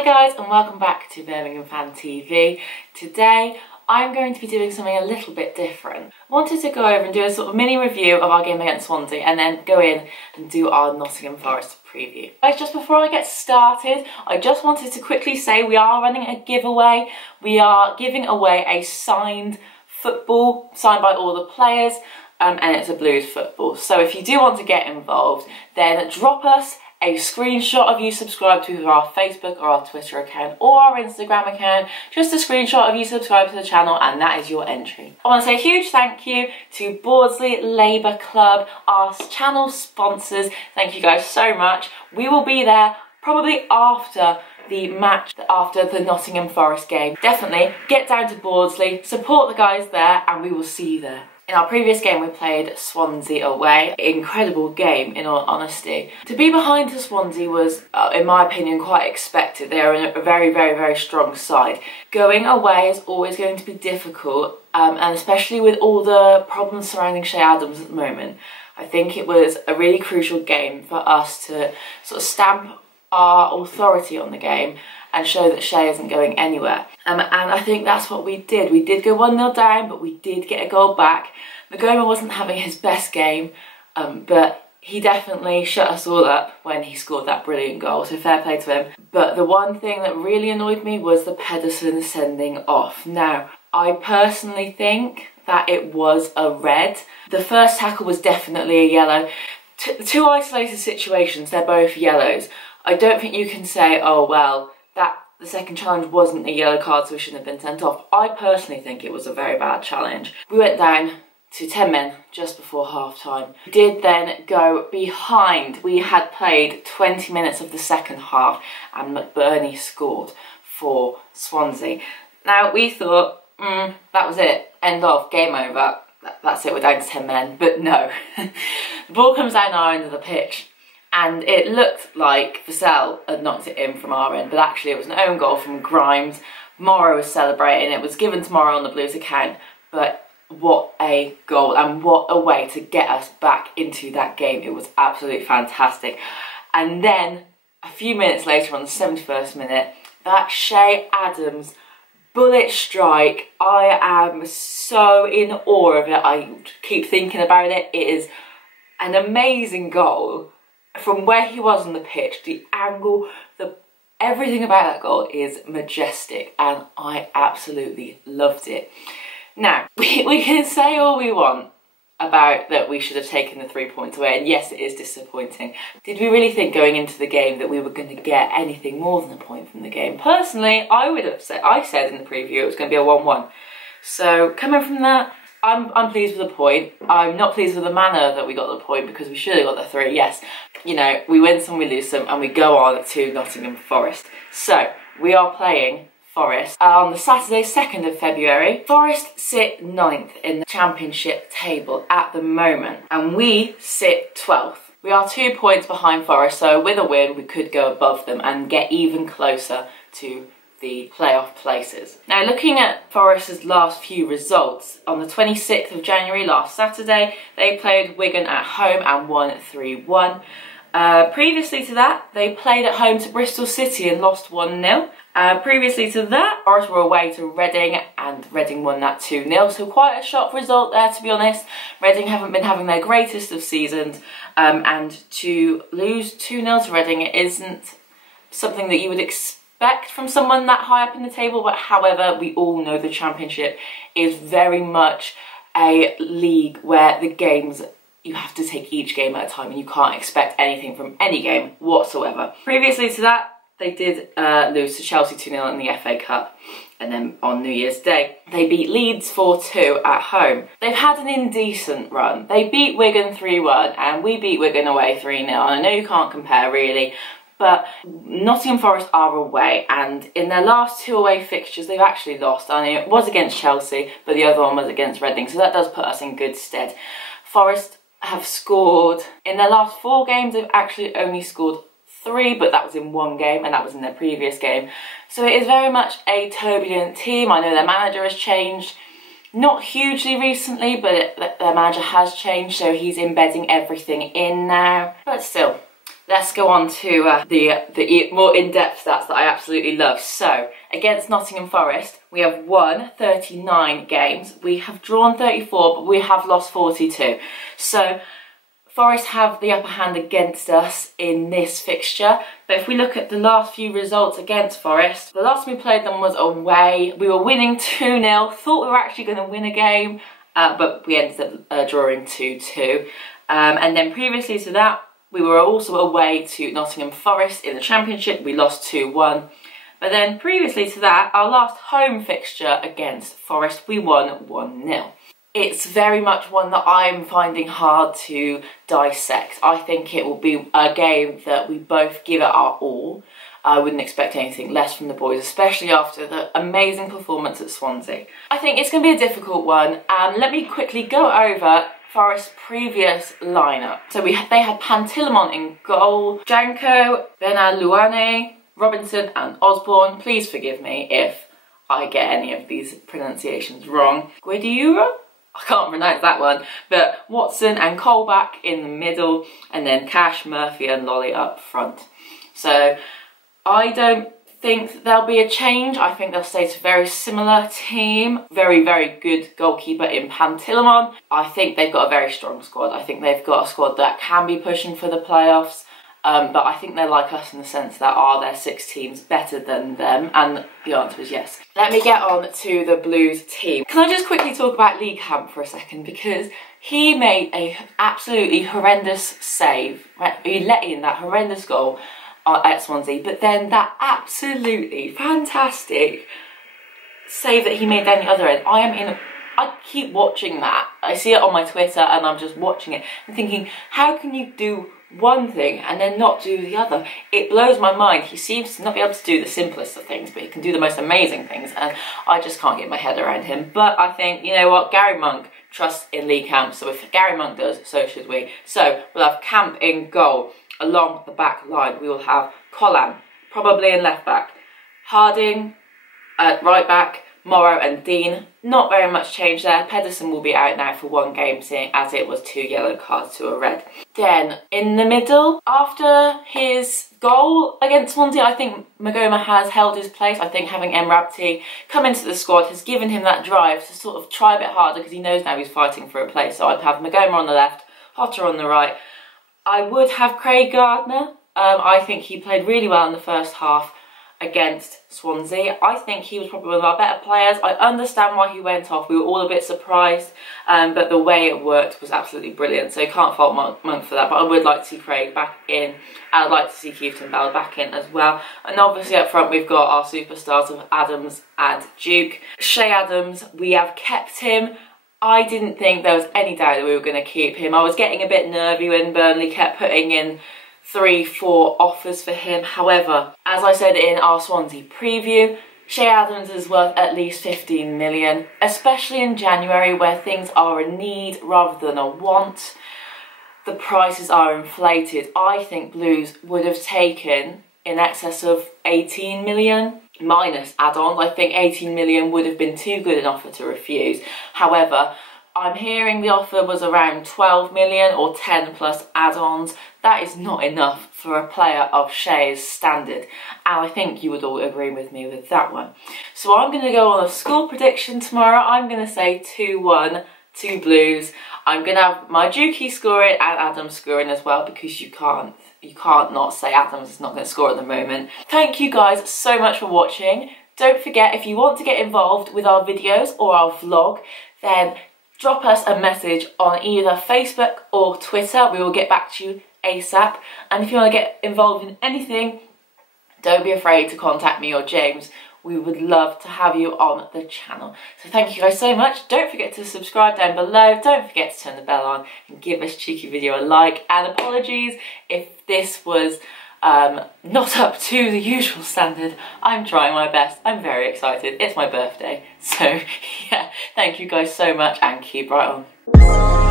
Hi guys and welcome back to Birmingham Fan TV. Today I'm going to be doing something a little bit different. I wanted to go over and do a sort of mini review of our game against Swansea and then go in and do our Nottingham Forest preview. Guys, just before I get started, I just wanted to quickly say we are running a giveaway. We are giving away a signed football, signed by all the players, and it's a Blues football. So if you do want to get involved, then drop us a screenshot of you subscribed to our Facebook or our Twitter account or our Instagram account, just a screenshot of you subscribed to the channel, and that is your entry. I want to say a huge thank you to Bawdsley Labour Club, our channel sponsors. Thank you guys so much. We will be there probably after the match, after the Nottingham Forest game. Definitely get down to Bawdsley, support the guys there, and we will see you there. In our previous game we played Swansea away. Incredible game, in all honesty. To be behind to Swansea was, in my opinion, quite expected. They are a very strong side. Going away is always going to be difficult, and especially with all the problems surrounding Che Adams at the moment. I think it was a really crucial game for us to sort of stamp our authority on the game and show that Che isn't going anywhere. And I think that's what we did. We did go 1-0 down, but we did get a goal back. Magoma wasn't having his best game, but he definitely shut us all up when he scored that brilliant goal, so fair play to him. But the one thing that really annoyed me was the Pedersen sending off. Now, I personally think that it was a red. The first tackle was definitely a yellow. Two isolated situations, they're both yellows. I don't think you can say, oh well, that the second challenge wasn't a yellow card, so we shouldn't have been sent off. I personally think it was a very bad challenge. We went down to 10 men just before half-time. We did then go behind. We had played 20 minutes of the second half and McBurney scored for Swansea. Now we thought, that was it, end of, game over. That's it, we're down to 10 men, but no. The ball comes down our end of the pitch, and it looked like Vassell had knocked it in from our end, but actually it was an own goal from Grimes. Morrow was celebrating. It was given to Morrow on the Blues account, but what a goal and what a way to get us back into that game. It was absolutely fantastic. And then a few minutes later, on the 71st minute, that Che Adams bullet strike, I am so in awe of it. I keep thinking about it. It is an amazing goal. From where he was on the pitch, the angle, everything about that goal is majestic, and I absolutely loved it. Now, we can say all we want about that we should have taken the 3 points away, and yes, it is disappointing. Did we really think going into the game that we were going to get anything more than a point from the game? Personally, I said in the preview it was going to be a 1-1. So coming from that, I'm pleased with the point. I'm not pleased with the manner that we got the point, because we should have got the 3, yes. You know, we win some, we lose some, and we go on to Nottingham Forest. So, we are playing Forest on the Saturday, 2nd of February. Forest sit 9th in the Championship table at the moment, and we sit 12th. We are 2 points behind Forest, so with a win we could go above them and get even closer to the playoff places. Now, looking at Forest's last few results, on the 26th of January, last Saturday, they played Wigan at home and won 3-1. Previously to that, they played at home to Bristol City and lost 1-0. Previously to that, Forest were away to Reading, and Reading won that 2-0, so quite a shock result there, to be honest. Reading haven't been having their greatest of seasons, and to lose 2-0 to Reading isn't something that you would expect from someone that high up in the table. But however, we all know the Championship is very much a league where the games, you have to take each game at a time and you can't expect anything from any game whatsoever. Previously to that, they did lose to Chelsea 2-0 in the FA Cup, and then on New Year's Day they beat Leeds 4-2 at home. They've had an indecent run. They beat Wigan 3-1 and we beat Wigan away 3-0, and I know you can't compare really, but Nottingham Forest are away, and in their last 2 away fixtures they've actually lost. I mean, it was against Chelsea, but the other one was against Reading, so that does put us in good stead. Forest have scored, in their last 4 games they've actually only scored 3, but that was in 1 game, and that was in their previous game. So it is very much a turbulent team. I know their manager has changed, not hugely recently, but their manager has changed, so he's embedding everything in now. But still, let's go on to the more in-depth stats that I absolutely love. So, against Nottingham Forest, we have won 39 games. We have drawn 34, but we have lost 42. So, Forest have the upper hand against us in this fixture. But if we look at the last few results against Forest, the last time we played them was away. We were winning 2-0, thought we were actually going to win a game, but we ended up drawing 2-2. And then previously to that, we were also away to Nottingham Forest in the Championship. We lost 2-1. But then previously to that, our last home fixture against Forest, we won 1-0. It's very much one that I'm finding hard to dissect. I think it will be a game that we both give it our all. I wouldn't expect anything less from the boys, especially after the amazing performance at Swansea. I think it's going to be a difficult one. Let me quickly go over Forest's previous lineup. So they had Pantilimon in goal, Janko, Benaluane, Robinson and Osborne. Please forgive me if I get any of these pronunciations wrong. Guediura? I can't pronounce that one. But Watson and Colback in the middle, and then Cash, Murphy and Lolly up front. So I don't think there'll be a change. I think they'll stay a very similar team. Very, very good goalkeeper in Pantilimon. I think they've got a very strong squad. I think they've got a squad that can be pushing for the playoffs. But I think they're like us in the sense that are there 6 teams better than them? And the answer is yes. Let me get on to the Blues team. Can I just quickly talk about Lee Camp for a second? Because he made a absolutely horrendous save. Right? He let in that horrendous goal at Swansea. But then that absolutely fantastic save that he made down the other end. I keep watching that. I see it on my Twitter and I'm just watching it and thinking, how can you do one thing and then not do the other? It blows my mind. He seems to not be able to do the simplest of things, but he can do the most amazing things, and I just can't get my head around him. But I think, you know what, Gary Monk trusts in Lee Camp, so if Gary Monk does, so should we. So we'll have Camp in goal. Along the back line we will have Collan, probably in left back, Harding at right back, Morrow and Dean. Not very much change there. Pedersen will be out now for 1 game, seeing as it was 2 yellow cards to a red. Then in the middle, after his goal against Swansea, I think Magoma has held his place. I think having Emrabti come into the squad has given him that drive to sort of try a bit harder, because he knows now he's fighting for a place. So I'd have Magoma on the left, Potter on the right. I would have Craig Gardner. I think he played really well in the first half against Swansea. I think he was probably one of our better players. I understand why he went off. We were all a bit surprised, but the way it worked was absolutely brilliant. So you can't fault Monk for that. But I would like to see Craig back in. And I'd like to see Keaton Bell back in as well. And obviously up front we've got our superstars of Adams and Duke. Shay Adams, we have kept him. I didn't think there was any doubt that we were going to keep him. I was getting a bit nervy when Burnley kept putting in 3-4 offers for him. However, as I said in our Swansea preview, Shay Adams is worth at least 15 million, especially in January where things are a need rather than a want. The prices are inflated. I think Blues would have taken in excess of 18 million. Minus add-ons. I think 18 million would have been too good an offer to refuse. However, I'm hearing the offer was around 12 million or 10 plus add-ons. That is not enough for a player of Shay's standard. And I think you would all agree with me with that one. So I'm going to go on a score prediction tomorrow. I'm going to say 2-1 to Blues. I'm going to have my Dukey scoring and Adams scoring as well, because you can't not say Adams is not going to score at the moment. Thank you guys so much for watching. Don't forget, if you want to get involved with our videos or our vlog, then drop us a message on either Facebook or Twitter. We will get back to you ASAP. And if you want to get involved in anything, don't be afraid to contact me or James. We would love to have you on the channel. So thank you guys so much. Don't forget to subscribe down below. Don't forget to turn the bell on and give this cheeky video a like. And apologies if this was not up to the usual standard. I'm trying my best. I'm very excited. It's my birthday. So yeah, thank you guys so much and keep right on.